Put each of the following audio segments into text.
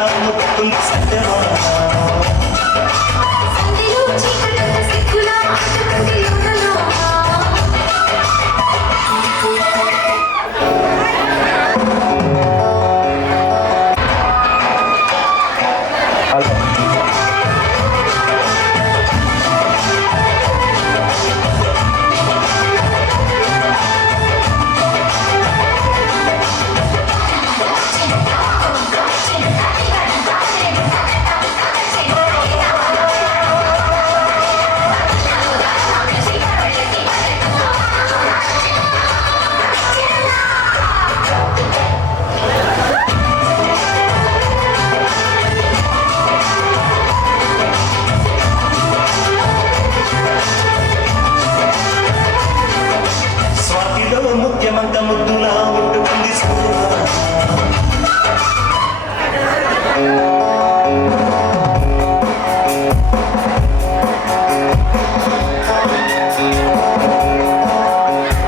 ముద్దులా ముట్టుకుంది సత్యమా ముఖ్యమంత ముద్దులా ముట్టుకుంది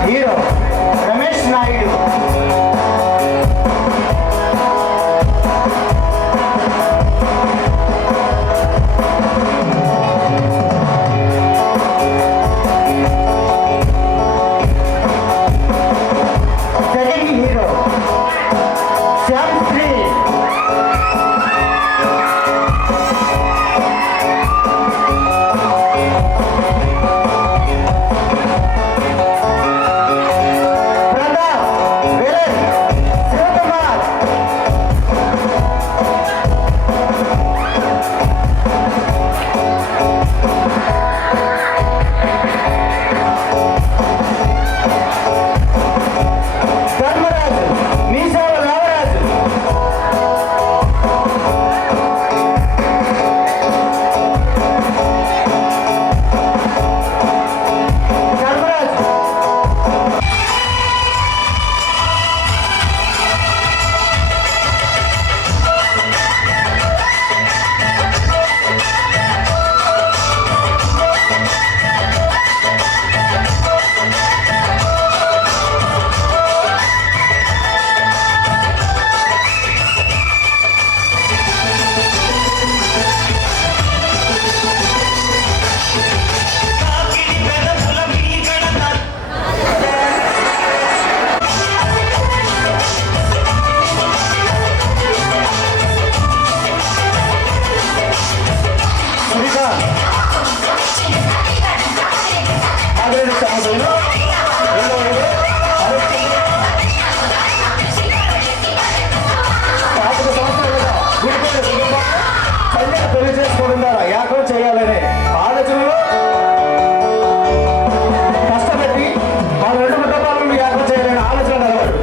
hero Ramesh Naidu hero Shyam Shri Pratap villain Shivakumar Dharmaraju Meesala Ramaraju Dharmaraju పెళ్లి చేసుకుంటున్నారా యాకం చేయాలనే ఆలోచనలో కష్టపెట్టి వాళ్ళ రెండు కుటుంబాలను యాకం చేయాలనే ఆలోచన నిలబడు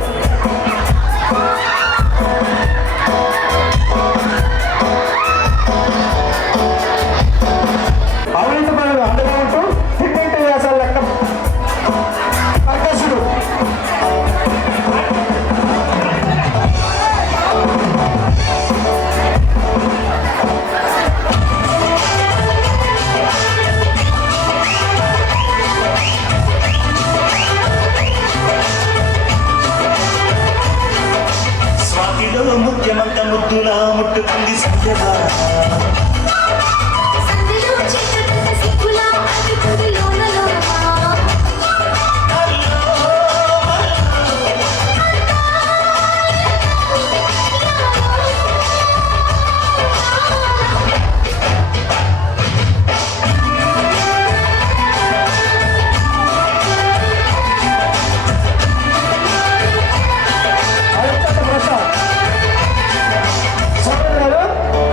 అవినీతి పనులు అండగా ఉంటూ తిట్టింటి వేసాల లెక్క కర్కశుడు స్వాతిలో ముఖ్యమంత ముద్దులా ముట్టుకుంది సత్యమా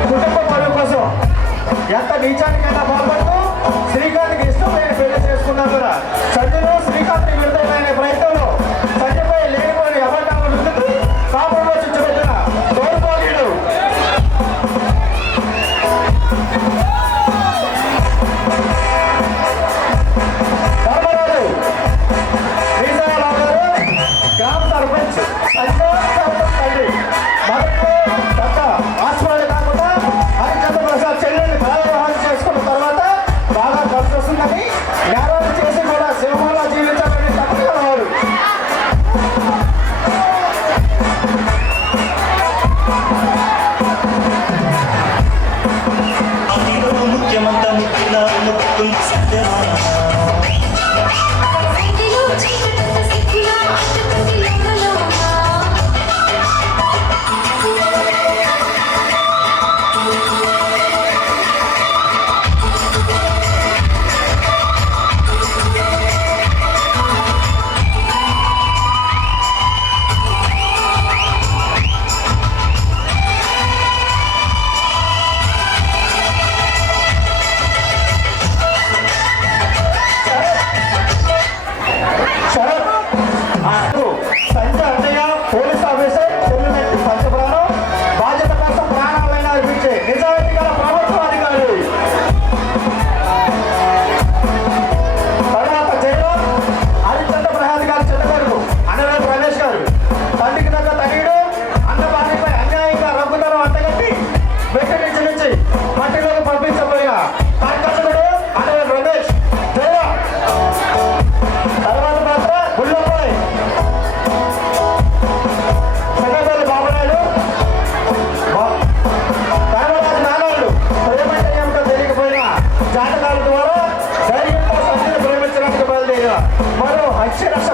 కుటుంబ పనుల కోసం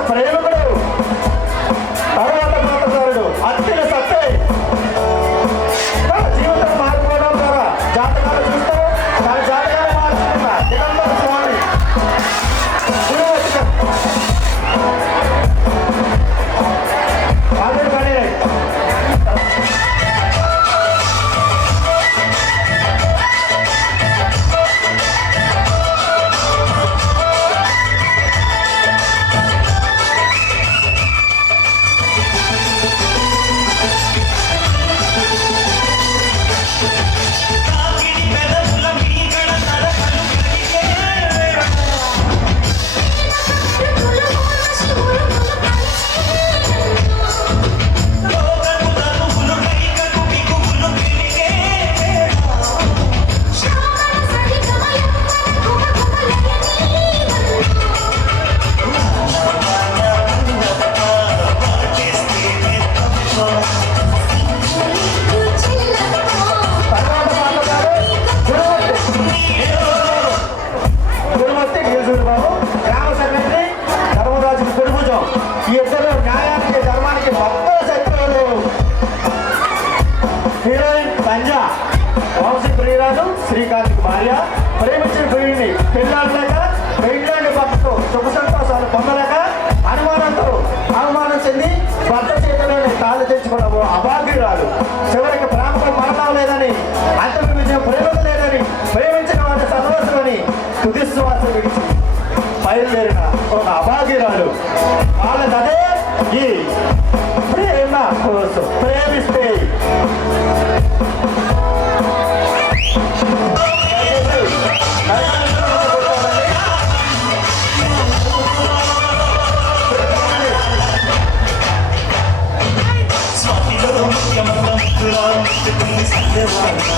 ప్రేమికుడు, తర్వాత పాత్రధారుడు, అత్తిన సత్తే. తన జీవితం మారిపోవడం ద్వారా జాతకాలు చూస్తూ తన జాతకాలు మార్చుకున్న దిగంబర స్వామి ఆల్రెడీ కానీ తాకిడి పెదవుల మీగడ నరకలు కరిగే వేళ. లోకపు తనువులు రైకకు బిగువులు పెరిగే వేళ. పాటేస్తేనే తప్ప. గురుమూర్తి గిరిజుడు బాబు, గ్రామ సెక్రటరీ, ధర్మరాజుకి కుడిభుజం. ఈ ఇద్దరు న్యాయానికి ధర్మానికి భక్త శత్రువులు. హీరోయిన్ సంజ, వంశీ ప్రియరాజు, శ్రీకాంత్ భార్య. ప్రేమించిన ప్రియుడిని పెళ్ళాడలేక, పెళ్ళాంటి భర్తతో సుఖ సంతోషాలు పొందలేక అనుమానంతో అవమానం చెంది భర్త చేతిలోనే తాళి తెచ్చుకున్న ఓ అభాగ్యురాలు. చివరికి ప్రేమకు మరణం లేదని, అంతిమ విజయం ప్రేమకు లేదని, ప్రేమించిన వారి సర్వస్వని తుదిశ్వాస విడిచి బయలుదేరిన ఒక అభాగ్యురాలు. వాళ్ళదదే ఈ ప్రేమ కోసం ప్రేమిస్తే స్వాతిలో ముత్యమంత ముద్దులా ముట్టుకుంది సంధ్యవాన.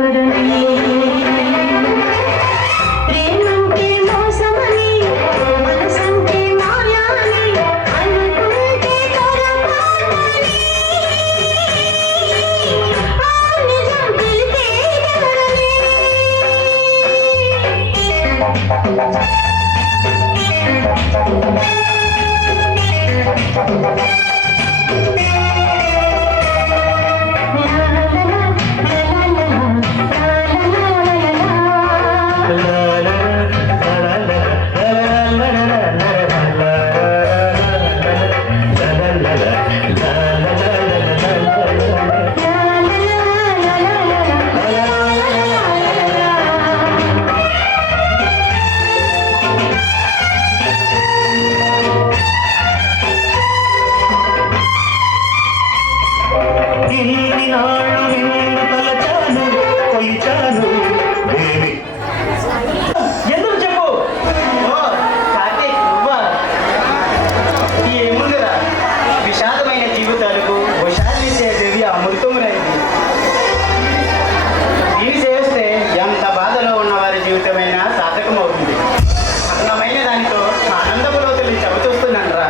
ఎవరని ప్రేమంటే మోసమని మనసంటే మాయాని అనుకుంటే పొరపాటని ఆ నిజం తెలిపేదెవరని ఇన్ని నాళ్ళు నిన్ను తలచాను కొలిచాను దేవి. ఎందుకు చెప్పు? ఓ కార్తీక్ నువ్వా? ఏముందిరా, విషాదమైన జీవితాలకు విషాదించే దివ్య అమృతములైంది. దీన్ని చేస్తే ఎంత బాధలో ఉన్న వారి జీవితమైనా సార్థకమవుతుంది. అన్నమైన దానితో ఆనందములో తెలిసి చవిచూస్తున్నాను రా.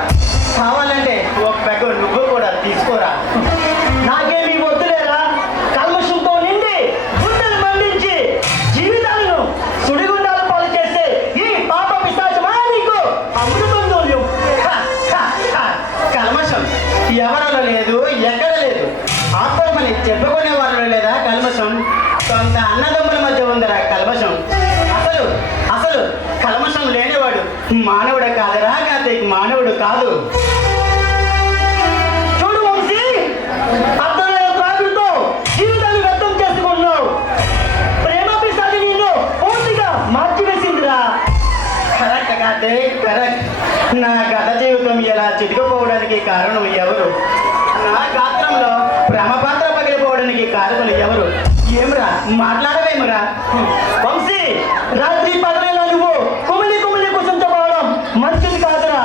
కావాలంటే ఒక పెగ్గ నువ్వు కూడా తీసుకోరా. నాకేమీ వద్దులేరా. కల్మషంతో నిండి గుండెలు మండించి జీవితాలను సుడిగుండాలు పాలు చేస్తే ఈ పాప పిశాచమా నీకు అమృతం తోల్యం. హ, హ, హ. కల్మషం ఎవరిలో లేదు, ఎక్కడ లేదు. ఆత్మని చెప్పుకునే వాళ్ళలో లేదా కల్మషం? సొంత అన్నదమ్ముల మధ్య ఉందిరా కల్మషం. అసలు అసలు కల్మషం లేనివాడు మానవుడు కాదురా కార్తీక్, మానవుడు కాదు. చూడు వంశీ, అర్థమైన త్రాగుడుతో జీవితాన్ని వ్యర్థం చేసుకున్నావు. ప్రేమ పిశాచి నిన్ను పూర్తిగా మార్చివేసిందిరా. Correct Karthik, correct. నా గత జీవితం ఇలా చితికిపోవడానికి కారణం ఎవరు? నా గాత్రంలో ప్రేమ పాత్ర పగిలిపోవడానికి కారకులు ఎవరు? ఏమిరా మాట్లాడవేమురా? వంశీ, రాత్రి పగలేలా నువ్వు కుమిలి కుమిలి కూర్చుంటపోవడం మంచిది కాదురా.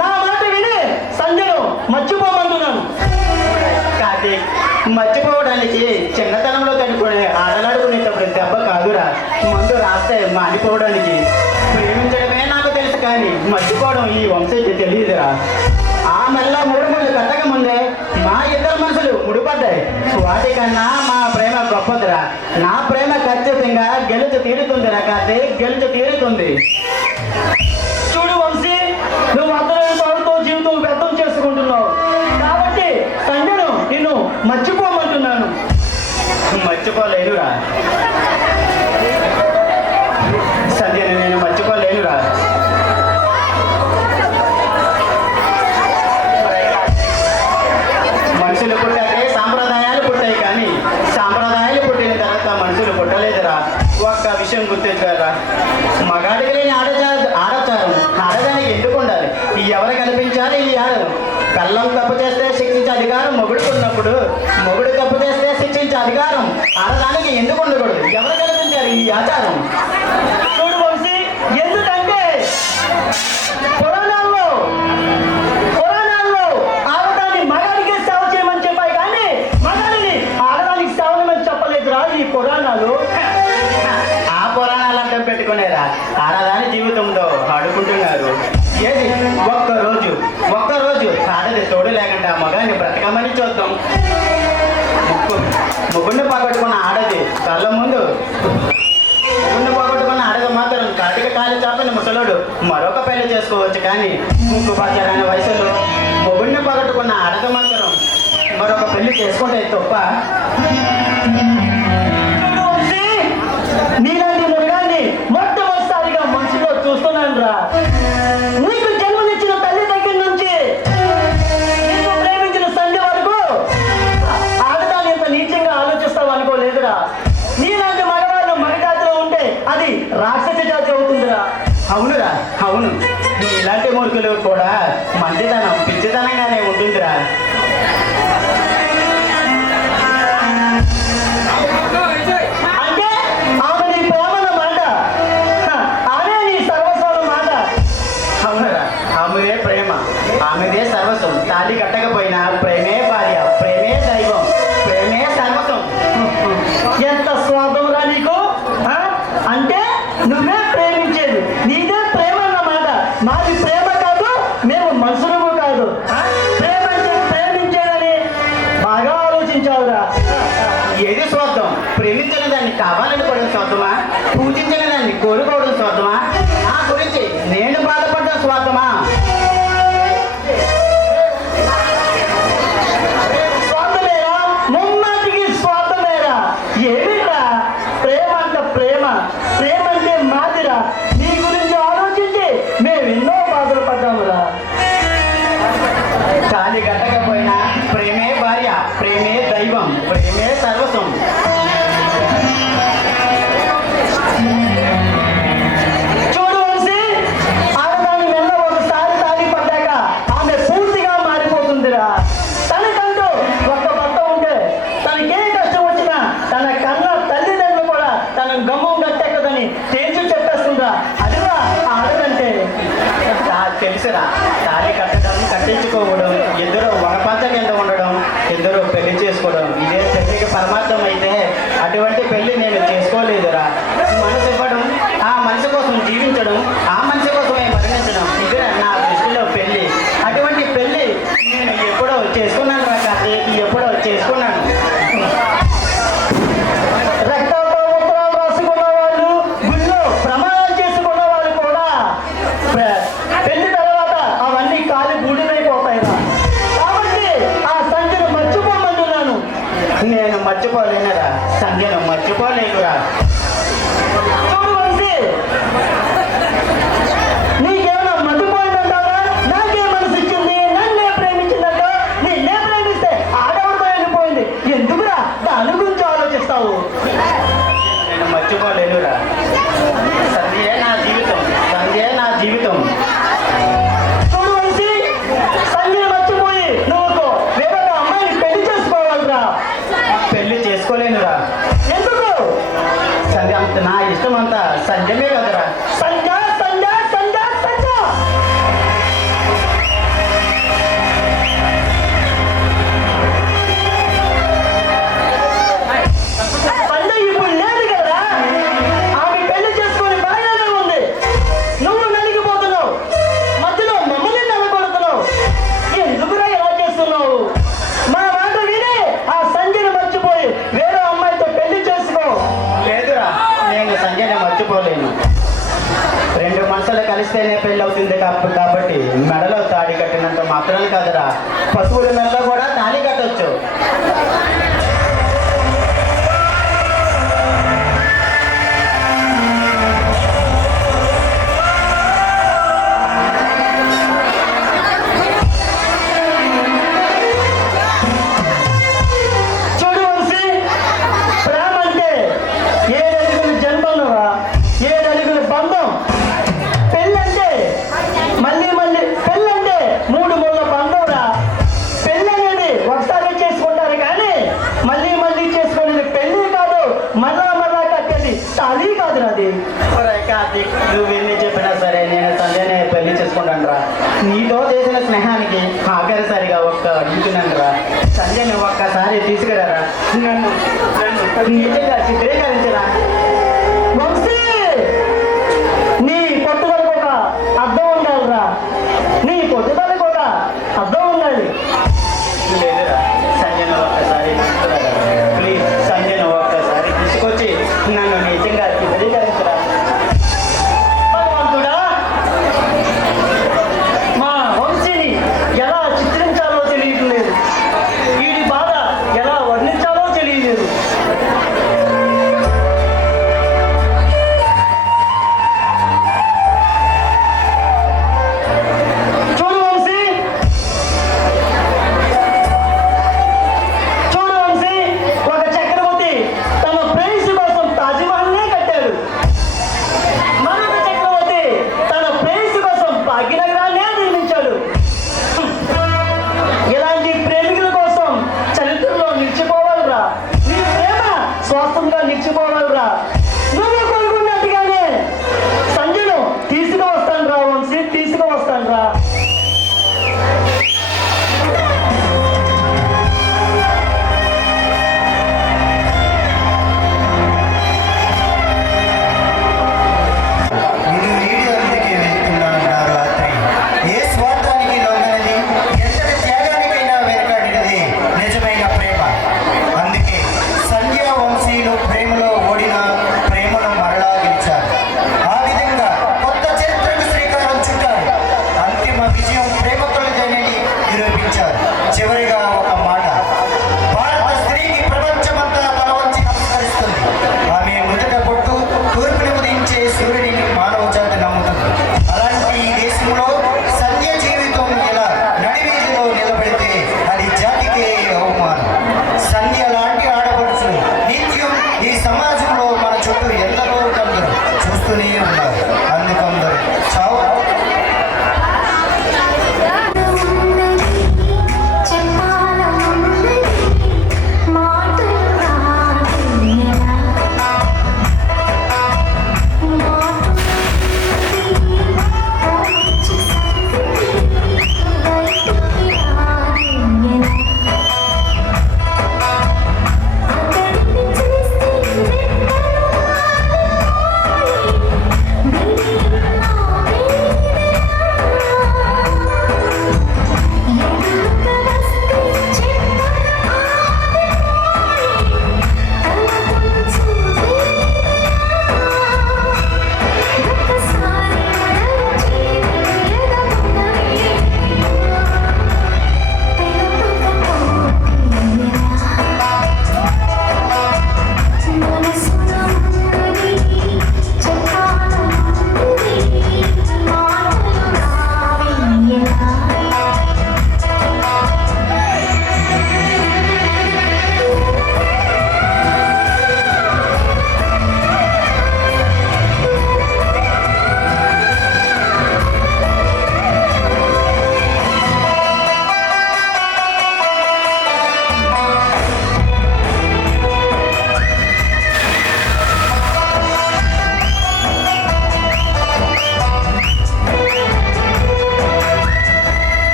నా మాట విని సంజయను మర్చిపోమంటున్నాను. కార్తీక్, మర్చిపోవడానికి చిన్నతనంలో కనుక్కునే ఆటలాడుకునేటప్పుడు దెబ్బ కాదురా, మందు రాస్తే మానిపోవడానికి. ప్రేమించడమే నాకు తెలుసు కానీ మర్చిపోవడం ఈ వంశీకి తెలియదురా. ఆ మెల్ల ముడుముళ్ళు కట్టక ముందే మా ఇద్దరు మనసులు ముడిపడ్డాయి. వాటికన్నా మా ప్రేమ గొప్పదిరా. నా ప్రేమ ఖచ్చితంగా గెలుచు తీరుతుందిరా కార్తీక్, గెలుచు తీరుతుంది. చూడు వంశీ, నువ్వు అర్థమైన తాగుతో జీవితం వ్యర్థం చేసుకుంటున్నావు. కాబట్టి సంజయను నిన్ను మర్చిపోమంటున్నాను. మర్చిపోలేనురా సంధ్యని, నేను మర్చిపోలేనురా. మనుషులు పుట్టాకే సాంప్రదాయాలు పుట్టాయి కానీ సాంప్రదాయాలు పుట్టిన తర్వాత మనుషులు పుట్టలేదురా. ఒక్క విషయం గుర్తించారా, మగాడికి లేని ఆడచారం ఆడదానికి ఎందుకు ఉండాలి? ఎవరు కల్పించాలి ఈ ఆడలు? కళ్ళం తప్పు చేస్తే శిక్షించే అధికారం మొగుడుకున్నప్పుడు, మొగుడు తప్పు చేస్తే శిక్షించే అధికారం ఆడదానికి ఎందుకు ఉండకూడదు? ఎవరు కల్పించారు ఈ ఆచారం? చూడు వంశీ, ఎందుకంటే పురాణాల్లో ఆడదాన్ని మగాడికే సేవ చేయమని చెప్పాయి కానీ మగాడిని ఆడదానికి సేవ చేయమని చెప్పలేదురా ఈ పురాణాలు. ఆ పురాణాలు అడ్డం పెట్టుకునేరా ఆడదాని జీవితంలో ఆడుకుంటున్నారు. ఏది ఒక్కరోజు ఆడది తోడు లేకుండా మగాన్ని బ్రతకమని చూద్దాం. ముగ్గురిని పోగొట్టుకున్న ఆడది కళ్ళ ముందు, ముగ్గురిని పోగొట్టుకున్న ఆడది మాత్రం కాటిక కాలి చాపని ముసలోడు మరొక పెళ్లి చేసుకోవచ్చు కానీ ముక్కు బాచారనే వయసులో ముగ్గురిని పోగొట్టుకున్న ఆడది మాత్రం మరొక పెళ్లి చేసుకుంటే తప్ప. చూడు వంశీ, నీలాంటి మృగాన్ని మొట్టమొదటిసారిగా మనసులో చూస్తున్నాను రా. నీకు జన్మనిచ్చిన తల్లి దగ్గర నుంచి నీకు ప్రేమించిన సంధ్య వరకు ఆడదాన్ని ఎంత నీచంగా ఆలోచిస్తావు అనుకోలేదురా. నీలాంటి మగవాళ్ళు మగజాతిలో ఉంటే అది రాక్షస జాతి అవుతుందిరా. అవునురా, అవును. ఇలాంటి మూర్ఖులు కూడా మంచితనం పిచ్చితనంగానే ఉంటుందిరా. ప్రేమించిన దాన్ని కావాలనుకోవడం స్వార్థమా? పూజించిన దాన్ని కోరుకోవడం స్వార్థమా? నా గురించి నేను బాధపడడం స్వార్థమా? స్వార్థమేరా, ముమ్మాటికి స్వార్థమేరా. ఏమిట్రా ప్రేమ అంటే ప్రేమ, ప్రేమ అంటే మాదిరా. నీ గురించి ఆలోచించి మేమెన్నో బాధలు పడ్డామురా. తాళి కట్టకపోయినా ప్రేమే భార్య, ప్రేమే దైవం, ప్రేమే సర్వస్వం. చూడు వంశీ, ఆడదాని మెల్ల ఒకసారి తాగి పడ్డాక ఆమె పూర్తిగా మారిపోతుందిరా. తనకంటూ ఒక్క భర్త ఉంటే తనకే కష్టం వచ్చినా తన కన్న తల్లిదండ్రులు కూడా తన గమ్మం గట్టెక్కదని తేల్చి చెప్పేస్తుందా. అదిరా ఆడదంటే. తెలుసురా, తాళి కట్టడం, కట్టించుకోవడం, ఇద్దరు వనపంచ కింద ఉండడం, ఇద్దరు పెళ్లి చేసుకోవడం, ఇదే పెళ్లికి పరమార్థం అయితే అటువంటి పెళ్లి నేను చేసుకోలేదురా. మనసు ఇవ్వడం, ఆ మనిషి కోసం జీవించడం, ఆ మనిషి కోసమే మరణించడం, ఇదే నా దృష్టిలో పెళ్లి. అటువంటి పెళ్లి నేను ఎప్పుడో చేసుకున్నాను రా కార్తీక్, ఎప్పుడో చేసుకున్నాను. రక్తంతో ఉత్తరాలు రాసుకున్న వాళ్ళు, గుళ్ళో ప్రమాణం చేసుకున్న వాళ్ళు కూడా పెళ్లి తర్వాత అవన్నీ కాలి బూడిదైపోతాయిరా. కాబట్టి ఆ సంఖ్యను మర్చిపోమంటున్నాను. నేను మర్చిపోలేనురా, సంధ్యను మర్చిపోలేనురా. చూడు వంశీ, నీకేమైనా మర్చిపోయిందంటావా? నాకే మనసు ఇచ్చింది, నన్నే ప్రేమించిందంట. నిన్నే ప్రేమిస్తే ఆడవడితో వెళ్ళిపోయింది. ఎందుకురా దాని గురించి ఆలోచిస్తావు? నేను మర్చిపోలేనురా. సంధ్యే నా జీవితం, సంధ్యే నా జీవితం. చూడు వంశీ, సంజయ్ మర్చిపోయి నువ్వు వేరొక అమ్మాయిని పెళ్లి చేసుకోవాలిరా. పెళ్లి చేసుకోలేనురా. ఎందుకు? సంధ్య అంత నా ఇష్టం అంతా సంధ్యమే కదరా. సంజ సంజ సంజ సంజ సంజ ఇప్పుడు లేదు కదరా. ఆమె పెళ్లి చేసుకొని బాగానే ఉంది. నువ్వు నలిగిపోతున్నావు, మధ్యలో మమ్మల్ని నలగొడుతున్నావు. ఎందుకురా ఇలా చేస్తున్నావు? మా మాట విని ఆ సంజయ్ మర్చిపోయి వేరే అమ్మాయితో పెళ్లి చేసుకో. లేదురా, నేను సంధ్యని మర్చిపోలేను. రెండు మనసులు కలిస్తేనే పెళ్ళి అవుతుంది కాబట్టి మెడలో తాళి కట్టినంత మాత్రం కాదురా, పశువుల మెడలో కూడా తాళి కట్టొచ్చు. చూడు వంశీ, ప్రేమ అంటే ఏడడుగుల జన్మలురా, ఏడడుగుల బంధం. పెళ్ళంటే పెళ్ళంటే 3 ముళ్ళ బంధంరా. పెళ్ళి అనేది ఒకసారి చేసుకుంటారు కానీ మళ్ళీ చేసుకునేది పెళ్ళి కాదు, మళ్ళా కట్టేది తాళి కాదురా అది. ఒరేయ్ కార్తీక్, నువ్వు ఎన్ని చెప్పినా సరే నేను సంధ్యనే పెళ్లి చేసుకుంటాను రా. నీతో చేసిన స్నేహానికి ఆఖరిసారిగా అడుగుతున్నాను రా. సంధ్యని ఒక్కసారి తీసుకురారా. నన్ను నిజంగా చిత్రీకరించరా. వంశీ, నీ పట్టుదలకు ఒక అర్థం ఉండాలిరా. నీ పట్టుదలకు ఒక అర్థం ఉండాలి. లేదురా, సంధ్యను ఒక్కసారి తీసుకురారా. ప్లీజ్, సంధ్యను ఒక్కసారి తీసుకొచ్చి నన్ను నిజంగా చిత్రీకరించరా. భగవంతుడా, మా వంశీని ఎలా చిత్రించాలో తెలియట్లేదు. వీడి బాధ ఎలా వర్ణించాలో తెలియలేదు. చూడు వంశీ, ఒక చక్రవర్తి తన ప్రేయసి కోసం తాజ్మహల్నే కట్టాడు. మరొక చక్రవర్తి తన ప్రేయసి కోసం భాగ్యనగరాన్నే నిర్మించాడు. ఇలాంటి ప్రేమికుల కోసం చరిత్రలో నిలిచిపోవాలిరా. నీ ప్రేమ స్వాస్థంగా నిలిచిపోవాలిరా. నువ్వు కోరుకున్నట్టుగానే సంజయ్ను తీసుకువస్తాను రా వంశీ, తీసుకువస్తాను రా. ఇది నీటి అందుకే వెళ్తున్నాను నా రాత్రి. ఏ స్వార్థానికి లొంగనిది, ఎంతటి త్యాగానికైనా వెనకాడినది నిజమైన ప్రేమ. అందుకే సంధ్యా వంశీయులు ప్రేమలో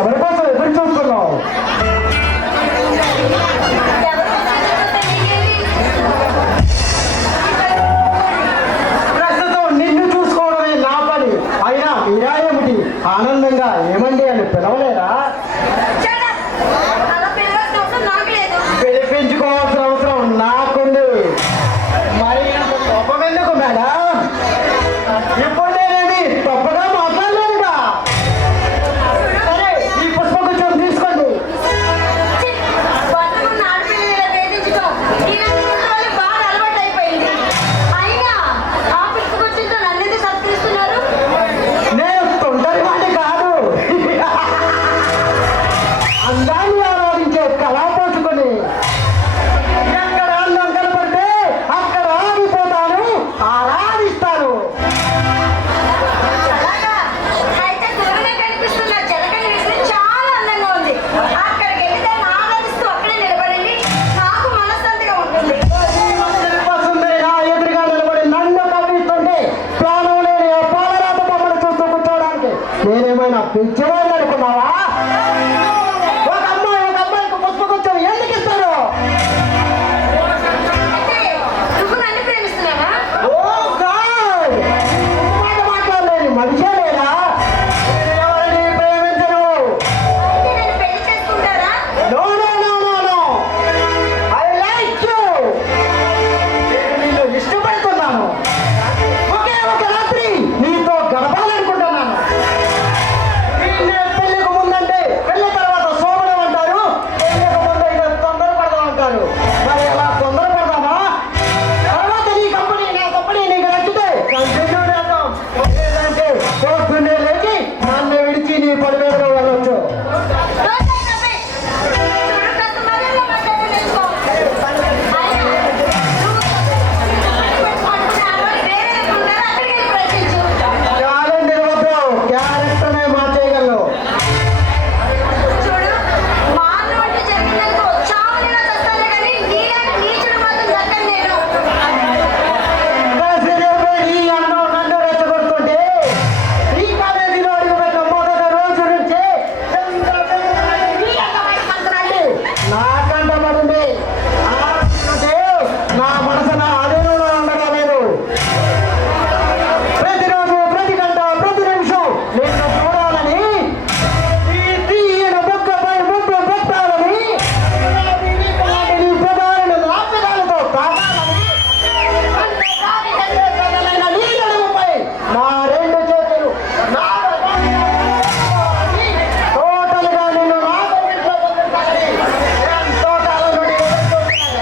ఎవరి కోసం ఎదురు చూస్తున్నావు? ప్రస్తుతం నిన్ను చూసుకోవడమే నా పని. అయినా మీరా ఏమిటి ఆనందంగా ఏమండి అని పిలవలేరా? పిలిపించుకోవాల్సిన అవసరం నాకుంది. మరి అంత కోపం ఎందుకు మేడం? ఇప్పుడు నేనేమి తప్పగా మాట్లాడలేదుగా. సరే, ఈ పుష్పగుచ్చం తీసుకోండి. నేను తొందరి వాడి కాదు. అందాన్ని ఆరాధించే కళా పోసుకొని ఎక్కడ అందం కనపడితే అక్కడ ఆడిపోతాను, ఆరాధిస్తాను. సుందరి నా ఎదురుగా నిలబడి నన్ను కవ్విస్తుంటే ప్రాణం లేని ఆ పాలరాత బొమ్మను చూస్తూ కూర్చోవడానికి నేనేమైనా పిచ్చివాడిని అనుకున్నావా? ఒక అమ్మాయికి పుష్పగుచ్చం ఎందుకు ఇస్తారు? ఓ గాడ్! మాట మాట్లాడలేని మనిషే లేదా? నేను ఎవరిని ప్రేమించను. No, no, no, no, no. I like you. నేను నిన్ను ఇష్టపడుతున్నాను. ఒకే ఒక రాత్రి నీతో గడపాలనుకుంటున్నాను. నిన్నే పెళ్లికి ముందంటే పెళ్లి తర్వాత శోభనం అంటారు, పెళ్లికి ముందు ఇక తొందరపడదాం అంటారు. మరి అలా తొందరపడదామా? తర్వాత నీ కంపెనీ నా కంపెనీ నీకు నచ్చితే కంటిన్యూ చేద్దాం. లేదంటే పొద్దున్నే లేచి నన్ను విడిచి నీ పడి మీదలో వెళ్ళొచ్చు. క్యాలెండర్ వద్దు, క్యారెక్టర్నే మార్చేయగలను. కాసేపు ఈ అన్నం నన్ను రెచ్చగొడుతుంటే ఈ కాలేజీలో అడుగుపెట్టిన మొదటి రోజు నుంచి నా కంట పడింది. అంటే నా మనసు నా అధీనంలో ఉండడం లేదు. ప్రతిరోజు, ప్రతి గంట, ప్రతి నిమిషం నిన్ను చూడాలని, ఈ తీయని బుగ్గపై ముద్దు పెట్టాలని, నీ పెదాలను నా పెదాలతో తాకాలని, కదలైన నీ నడుముపై నా రెండు చేతులు నా టోటల్గా నిన్ను నా దగ్గరలో వదిలిపెట్టాలని ఎంతో కాలం నుండి ఎదురుచూస్తున్నాను.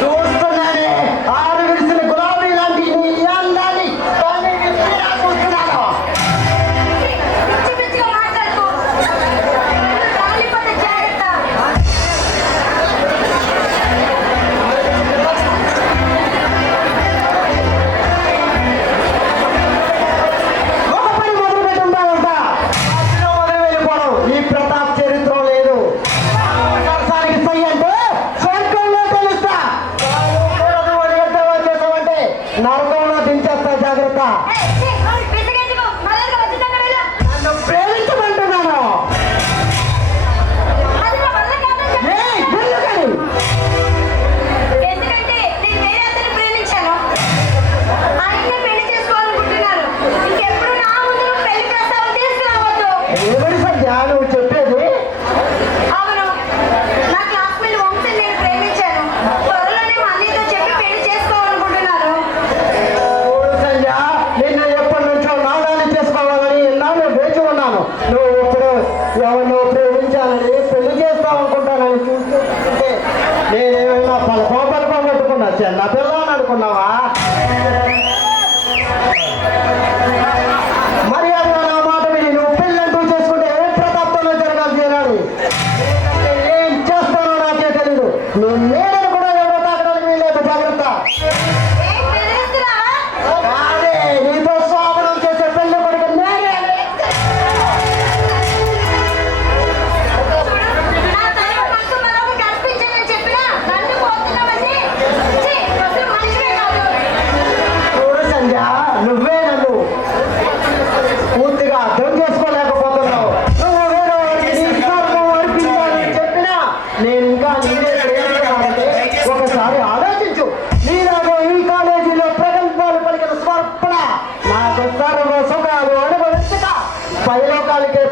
చూస్తున్నానే ఆరు విడిసిన గులాబీ లాంటి నీ అందాన్ని తానే విసిరినా చూస్తున్నాను. ఒక పని మొదలు పెట్టి ఉంటావంట, మధ్యలో వదిలి వెళ్ళిపోవడం ఈ ప్రతాప్ చరిత్ర లేదు. అవకాశానికి సై అంటే స్వర్గంలో తెలుస్తా. కూడదు వదిలేస్తావా చేసావంటే నరకంలో దించేస్తా, జాగ్రత్త. నన్ను ప్రేమించమంటున్నాను. ఎందుకని? ఎవరి సత్య నువ్వు చెప్పేది? చూడు సంధ్య, నిన్ను ఎప్పటి నుంచో నాదాన్ని చేసుకోవాలని ఎన్నాళ్ళు వేచి ఉన్నాను. నువ్వు ఇప్పుడు ఎవరినో ప్రేమించాలని పెళ్లి చేస్తావు అనుకుంటానని చూస్తుంటే నేనేమైనా పలపం పెట్టుకున్నా చిన్న పిల్ల అని అనుకున్నావా? మర్యాదగా నా మాట విని నువ్వు పెళ్ళంటూ చేసుకుంటే ప్రతాప్తో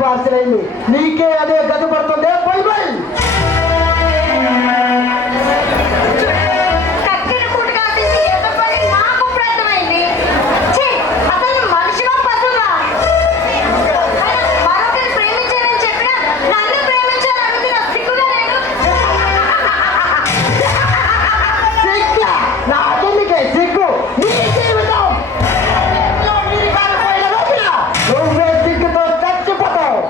పార్సల్ అయింది. నీకే అదే గది పడుతుంది. By by. కట్టిన కూట కాసేసి ఎదపడి నాకు ఇప్పుడు అర్థమైంది. ఛీ, అసలు మనిషివా పశువా? మరొకరిని ప్రేమించానని చెప్పినా నన్ను ప్రేమించాలని అడుగుతున్న సిగ్గుగా లేదు. సిగ్గు నాకెందుకే సిగ్గు? నీ జీవితం నువ్వే సిగ్గుతో చచ్చిపోతావు.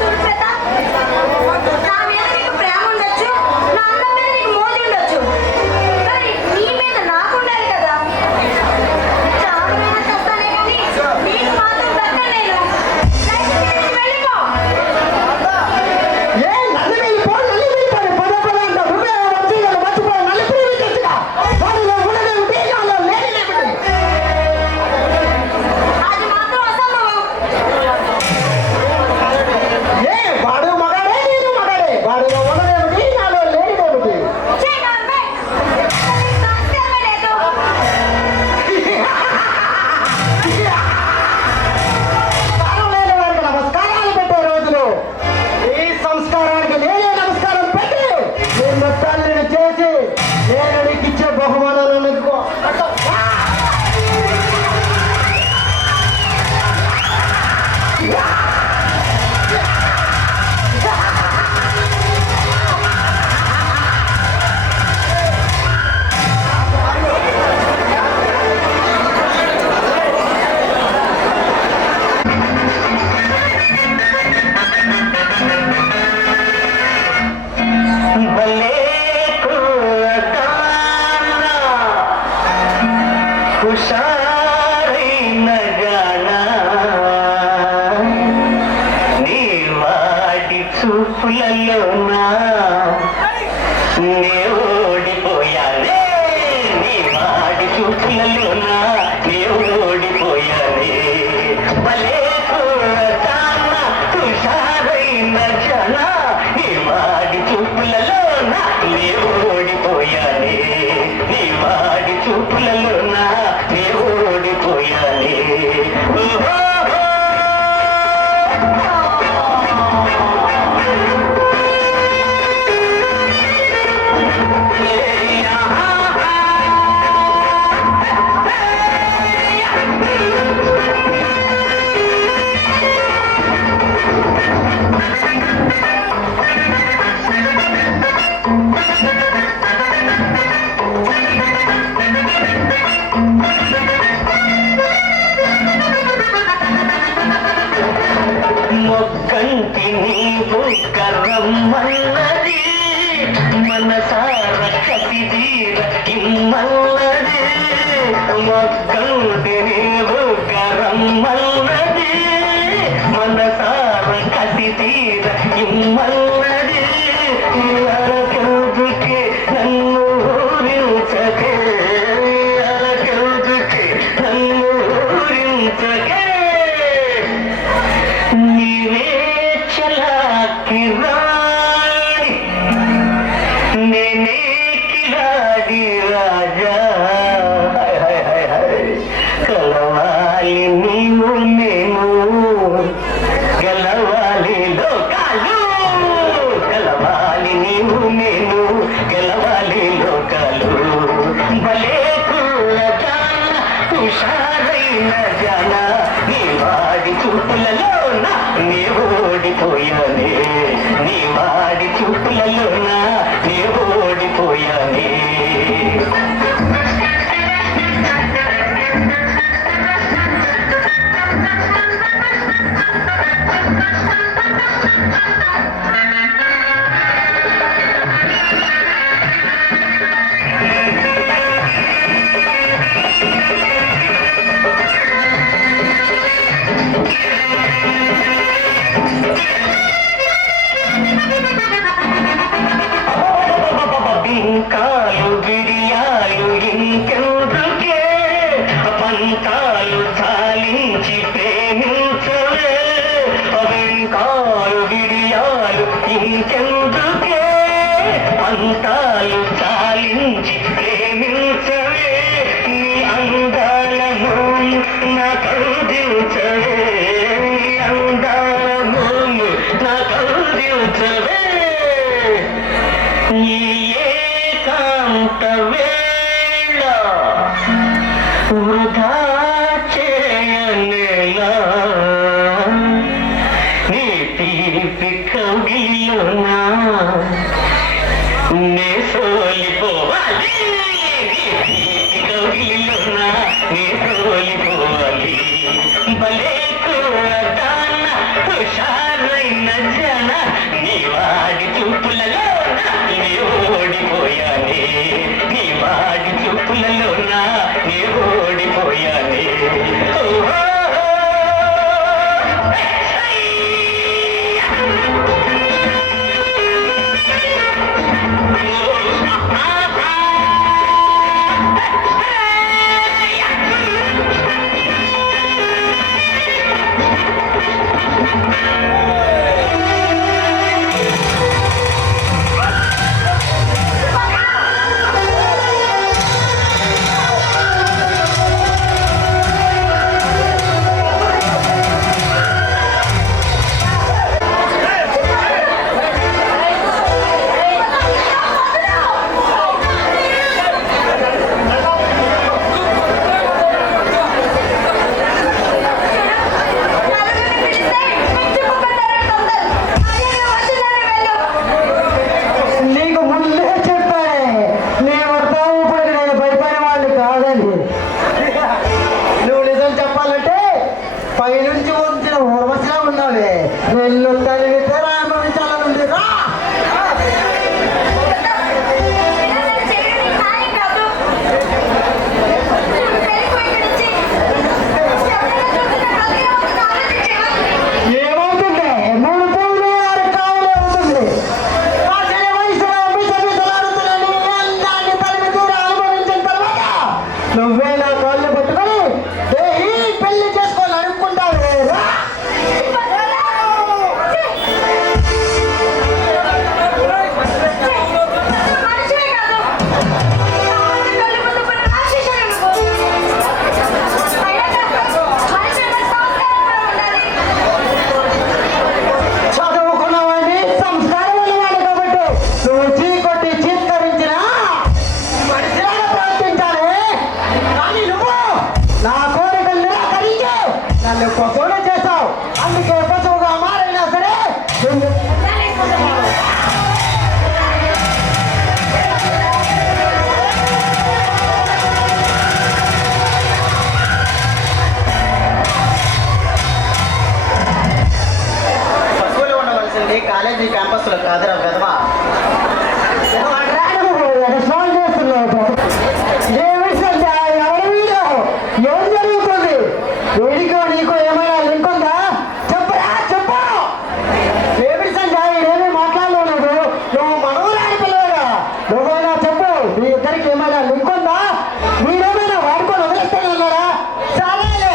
చూడు ప్రతాప్, నా మీద నీకు ప్రేమ ఉండొచ్చు, నా అందం మీద నీకు మోజు ఉండొచ్చు, కానీ నీ మీద నాకు ఉండాలి కదా. చావు మీద చస్తానే కానీ నీకు మాత్రం దక్కలేను. దయచేసి వెళ్ళిపో. ఏ నన్ను వెళ్ళిపో, నన్ను వెళ్ళిపోయి పద పద అంటావు. నువ్వే వచ్చేయాలి, మర్చిపోయి నన్ను ప్రేమించచ్చుగా. వాడిలో ఉన్నదేమిటి, నాలో లేనిదేమిటి? అది మాత్రం అసంభవం. ఏ వాడు మగాడే, నేను మగాడే. వాడిలో ఉన్నదేమిటి, నాలో లేనిదేమిటి? ఛీ, నవ్వే. అసలు నీకు సంస్కారమే లేదు. సంస్కారం లేని వారికి నమస్కారాలు పెట్టే రోజులు. ఈ సంస్కారానికి నేనే నమస్కారం పెట్టి నిన్ను తల్లిని చేసి నేను నీకు ఇచ్చే బహుమానాలను అందుకో. భలే కుర్రదానా, హుషారైన గానా, నీ వాడి చూపులలోనా నే ఓడిపోయానే, నీ వాడి చూపులలోనా నే ఓడిపోయానే. భలే కుర్రదానా, హుషారైన గానా, నీ వాడి చూపులలోన నే ఓడిపోయానే, నీ వాడి చూపులలోన నే ఓడిపోయానే. ఓహో మొక్కంటి నీవు కర్రమ్మన్నది, మనసార కసిదీర ఇమ్మన్నది. మొక్కంటి నీవు కర్రమ్మన్నది, మనసార కసిదీర ఇమ్మన్నది. అరకెందుకే నన్ను ఊరించకే, అరకెందుకే నన్ను ఊరించకే. నీవే చలాకి రాణి, నేనే కిలాడి రాజా. Hi hi hi hi. కలవాలి నీవు నేను, గెలవాలి లోకాలు. కలవాలి నీవు నేను, గెలవాలి లోకాలు. భలే కుర్రదాన, హుషారైన జన, నీ వాడి చూపులలోన నీ ఓడిపోయానే, నీ వాడి చూపులలోన నీ ఓడిపోయానే. బింకాలు బిడియాలు ఇంకెందుకే, పంతాలు చాలించి ప్రేమించవే. బింకాలు బిడియాలు ఇంకెందుకే, పంతాలు చాలించి ప్రేమించవే. నీ అందాలను నాకు అందించవే, నీ నాకందించవే ఈ ఏకాంత వేళ వృధా చేయనేలా నీ తీపి కౌగిలిలోనా నే సోలిపోవాలి కౌగిలిలోనా నే సోలిపోవాలి భలే కూడదాన హుషారైన జన నీ వాడి చూపులలో నీ ఓడిపోయానే నీ వాడి చూపులలోనా నీ ఓడిపోయానే నీకు ముందే చెప్పానే నీ వర్తం ఇప్పుడు నేను భయపడే వాళ్ళు కాదని. నువ్వు నిజం చెప్పాలంటే పైనుంచి వచ్చిన ఊర్వశిలా ఉన్నావే. నెల్లు తల్లితే రామవించాలనుంది రా. ఏమవుతుంది? 3 పూలు 6 కాయలు అవుతుంది. పచ్చని వయసులో మిసమిసలాడుతున్న నీ అందాన్ని తనివి తీరా అనుభవించిన తర్వాత నువ్వే నా కాళ్ళు పట్టుకొని ఈ పెళ్లి చేసుకొని అనుకుంటావే రా. చదువుకున్నవాడిని సంస్కారం ఉన్నవాడు కాబట్టి నువ్వు చీకొట్టి చీత్కరించినా మనిషిలాగా ప్రవర్తించాలి. కానీ నువ్వు నా కోరికలు నిరాకరించి నన్ను పశువులు చేశావు. అందుకే పశువుగా మారైనా సరే నిన్ను పశువులు ఉండవలసింది కాలేజీ క్యాంపస్లో కాదురా వెధవా. ఎగస్ట్రాల్ చేస్తున్నావు. ఏమి సంధ్య? ఎవరు వీడు? ఏం జరుగుతుంది? వీడికో నీకు ఏమైనా లింక్ ఉందా? చెప్పరా చెప్పు. ఏమిటి సంధ్య? ఏమీ మాట్లాడలేదు. నువ్వు మనవరాని పిల్లగా నువ్వైనా చెప్పు. మీ ఇద్దరికి ఏమైనా లింక్ ఉందా? మీరేమైనా వాడుకొని వదిలేస్తానన్నారా? సరేలే,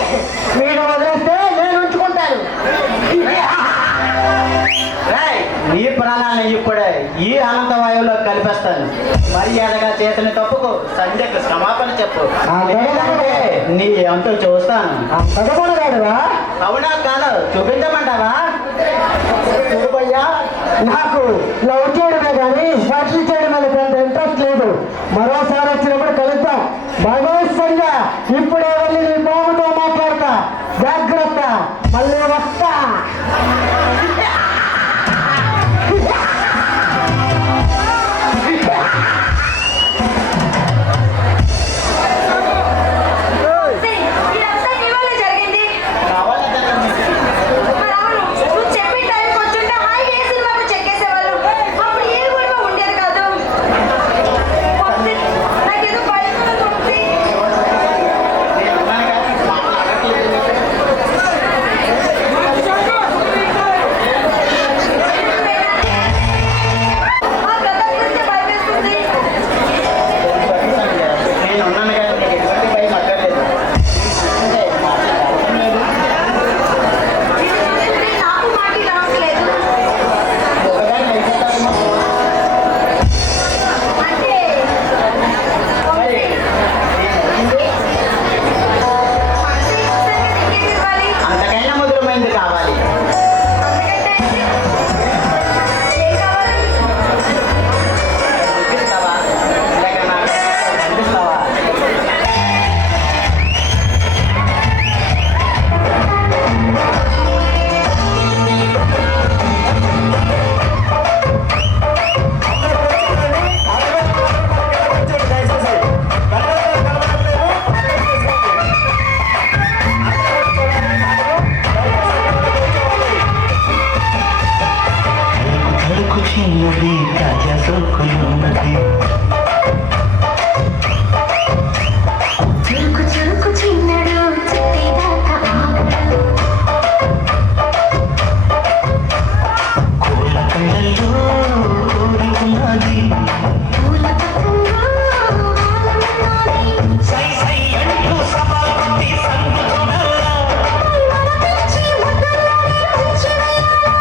మీరు వదిలేస్తే నేను ఉంచుకుంటాను. రేయ్, నీ ప్రాణాలను ఇప్పుడే ఈ అనంత వాయువులో కలిపేస్తాను. మర్యాదగా చేసిన తప్పుకు సంధ్యకు క్షమాపణ చెప్పు. లేదంటే నీ అంటూ చూస్తాను. పదకొండగాడువా? అవునా కాదు చూపించమంటావా? చూడబయ్యా, నాకు లవ్ చేయడమే కానీ షాట్లు చేయడం మీద పెద్ద ఇంట్రెస్ట్ లేదు. మరోసారి వచ్చినప్పుడు కలుద్దాం. భగవత్సంగా ఇప్పుడే వెళ్ళి నీ బాబుతో మాట్లాడతా. జాగ్రత్త, మళ్ళీ వస్తా. ఇదంతా నీ వల్ల జరిగింది. నా వల్ల జరిగింది. మరి అవును, నువ్వు చెప్పి టైంకి వచ్చుంటే హాయిగా ఏ సినిమాకు చెక్కేసేవాళ్ళు. అప్పుడు ఏ గొడవ ఉండేది కాదు. నాకేదో భయం ఉంది. సోకులున్నది చురుకు చురుకు చిన్నడు చుట్టేదాకా ఆగడు కోళ్ళ కళ్ళల్లో కోరి ఉన్నది పూల పక్కన ఆలమన్నది సై సై అంటూ సవాల్ కొట్టి సంగు చూడల్లా మనపించి ముద్దల్లోనే ఉంచివేయాలా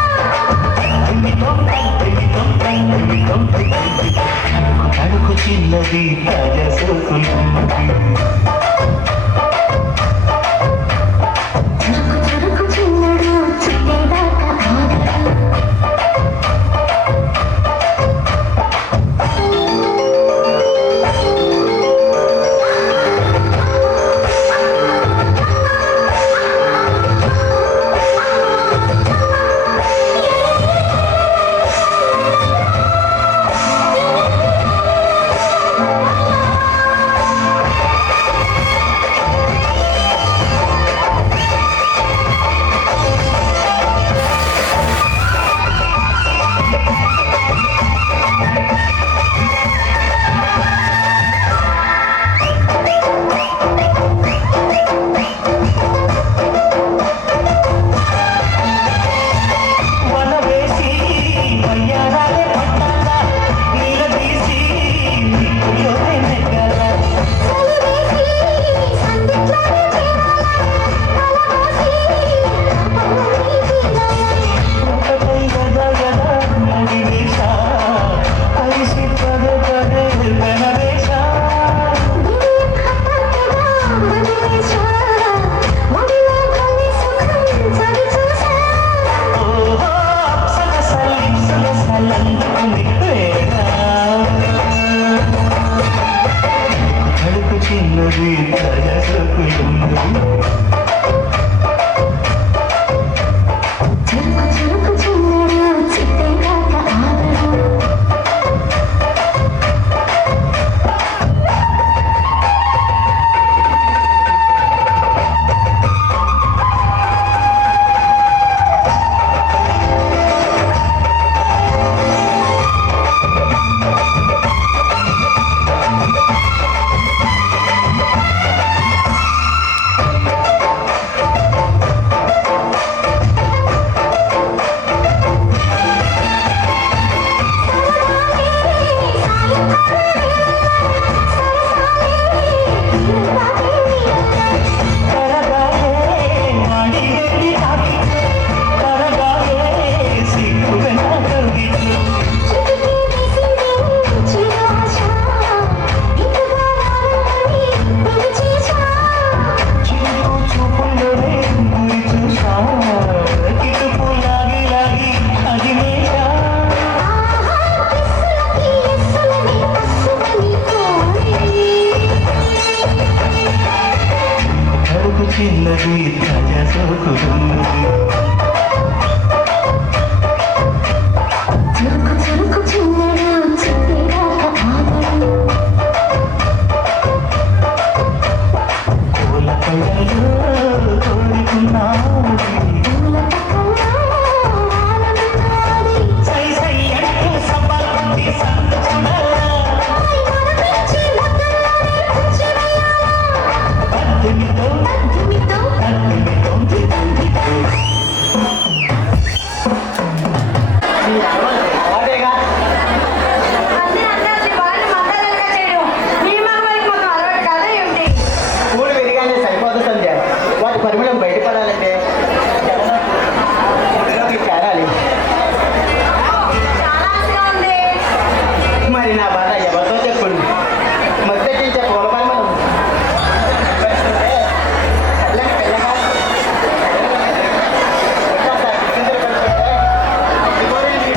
అడుగు చిన్నది తాజా సోకులున్నది చురుకు చురుకు చిన్నడు చుట్టేదాకా ఆగడు వన వేసి వయ్యారాలే పట్టాలా నీల తీసి నీలోనే నెగ్గాలా చలివేసి సందిట్లోనే చేరాలా కలబోసి కపల్లని తీరాలా ఒకటై గదా గదా ముడివేశా కలిసి పదే పదే వెనవేశా ఓహో సలసలందుకుంది వేళ అడుగు చిన్నది తాజా సోకులున్నది కరగాయే వాడి వెళ్ళి తాకితే కరగాయే సిగ్గు వెన్న కరిగితే చిరుకు చూపుల్లోనే గురి చూసా కిటుకు లాగి లాగి అది మేషా అడుగు చిన్నది తాజా సోకులున్నది చురుకు చురుకు చిన్నడు చుట్టేదాకా ఆగడు కోళ్ళ కళ్ళలో కోరుకున్నాది పూల పక్కన ఆలమన్నది సై సై అంటూ సవాల్ కొట్టి సంగు చూడల్లా మనపించి ముద్దల్లోనే ఉంచివేయాలా పద్దెనిమిదో అగ్గిమితో అదేగా అన్నీ అందరినీ వాళ్ళు మద్దతుగా చేయడం మీ మగవారికి మాత్రం అలవాటు కాదా ఏమిటి పూలు విరిగానే సరిపోదు సంధ్య వాటి పరిమళం బయటపడాలంటే ఇందులోకి చేరాలి చాలా ఆశగా ఉంది మరి నా బాధ ఎవరితో చెప్పండి మొదటించే పూల పరిమళం పెడుతుంటే చల్లని పిల్లగా వచ్చేస్తా, కిందకి పడుతుంటే, ఇదిగోనండి.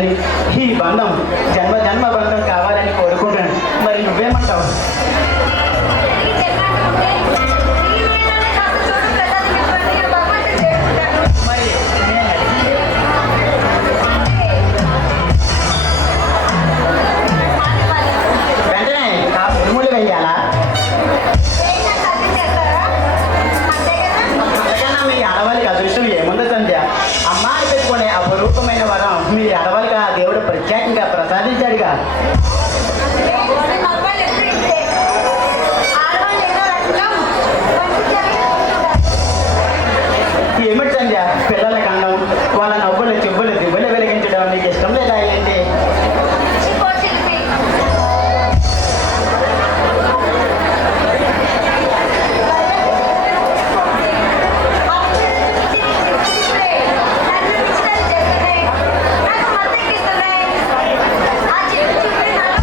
కావాలని, ఈ బంధం జన్మ జన్మ బంధం కావాలని కోరుకుంటాను. మరి నువ్వేమంటావు? మరి వెంటనే ఆ ఉరుములు వెయ్యాలా? అంతకన్నా మీ ఆడవాళ్ళకి అదృష్టం ఏముందో సంధ్య. అమ్మాయి పెట్టుకునే అపురూపమైన వరం మీ ఆడవాళ్ళకి ఆ దేవుడు ప్రత్యేకంగా ప్రసాదించాడుగా. ఏమిటి సంధ్య, పిల్లల కన్నం, వాళ్ళ నవ్వులు చెప్పులు దివ్వులు వెలిగించడం నీకు ఇష్టం లేదా ఏంటి? నాకు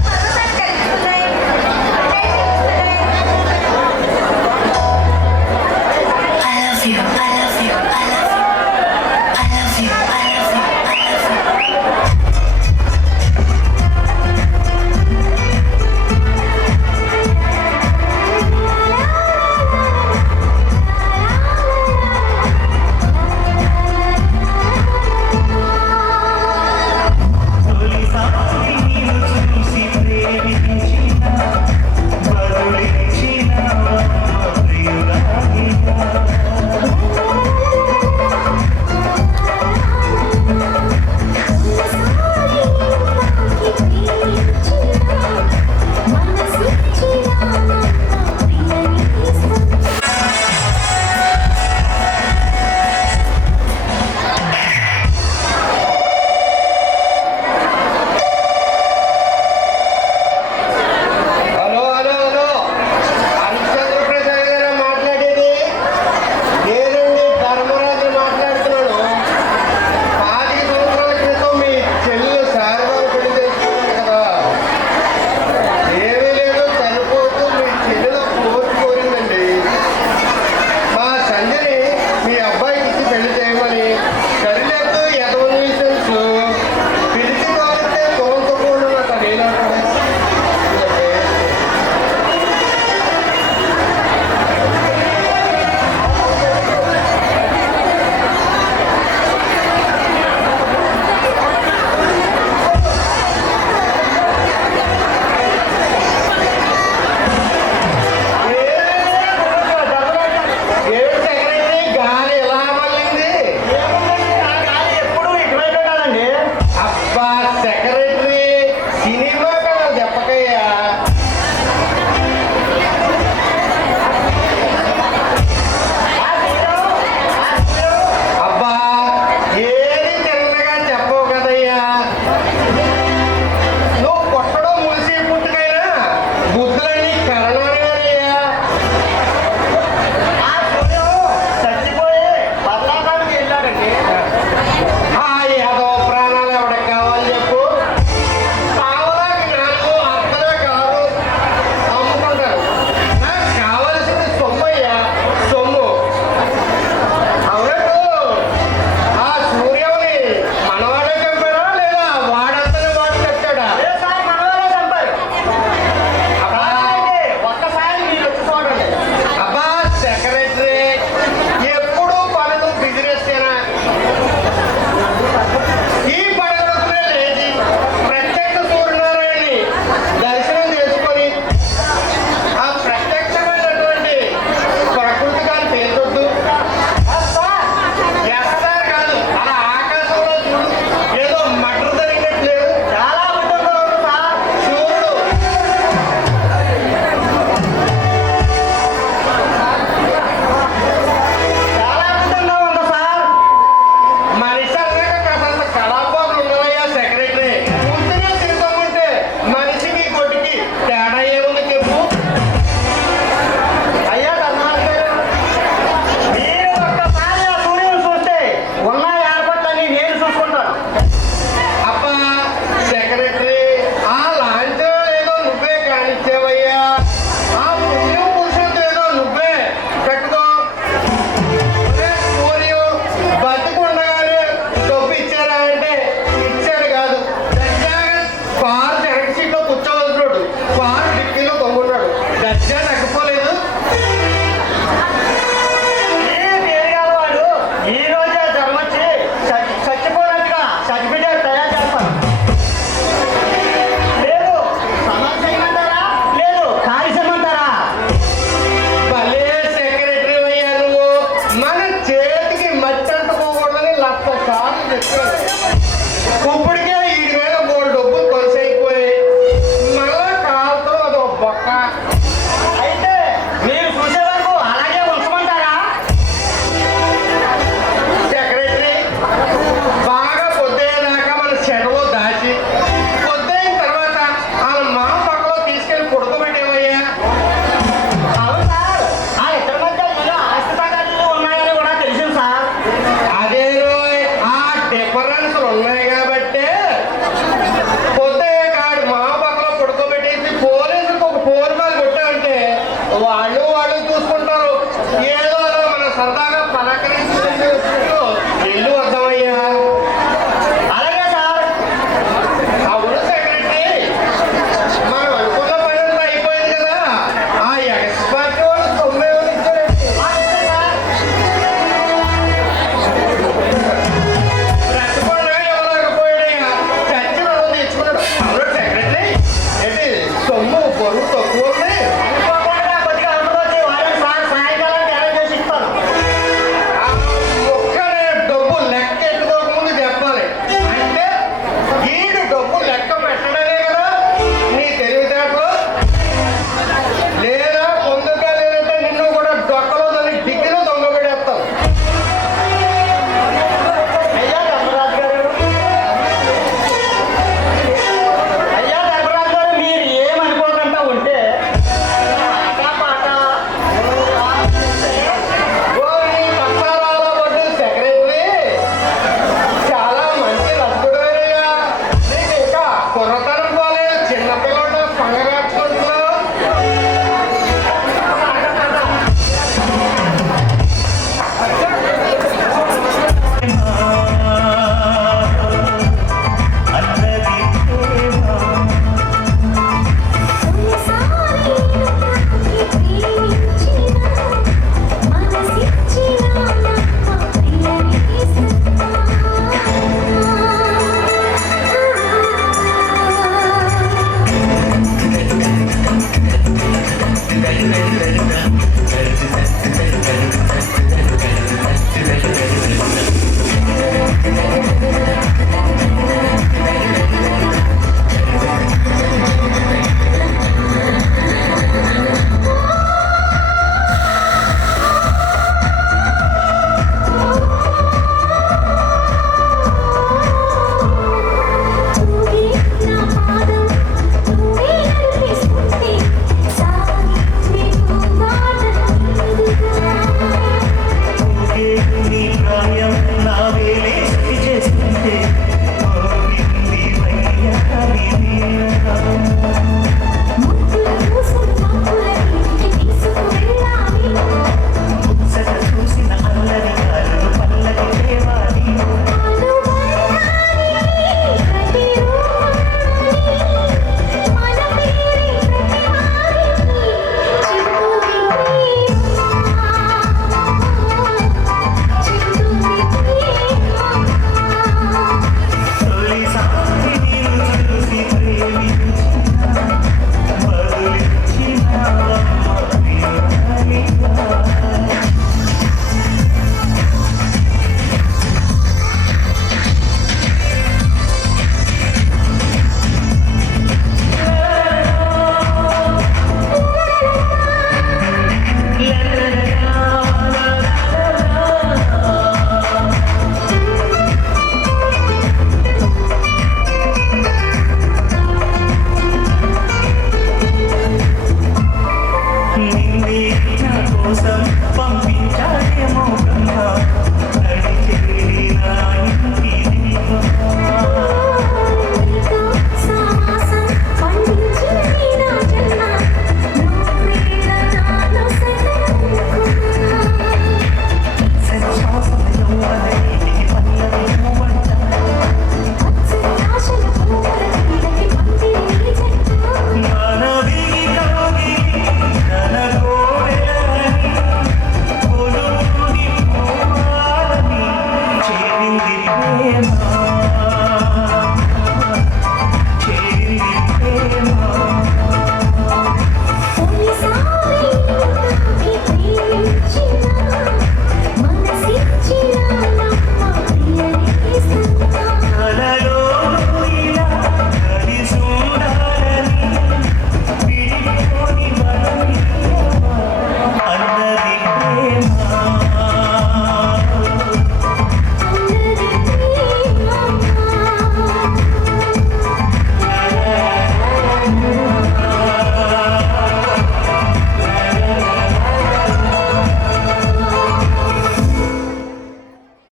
కుర్ర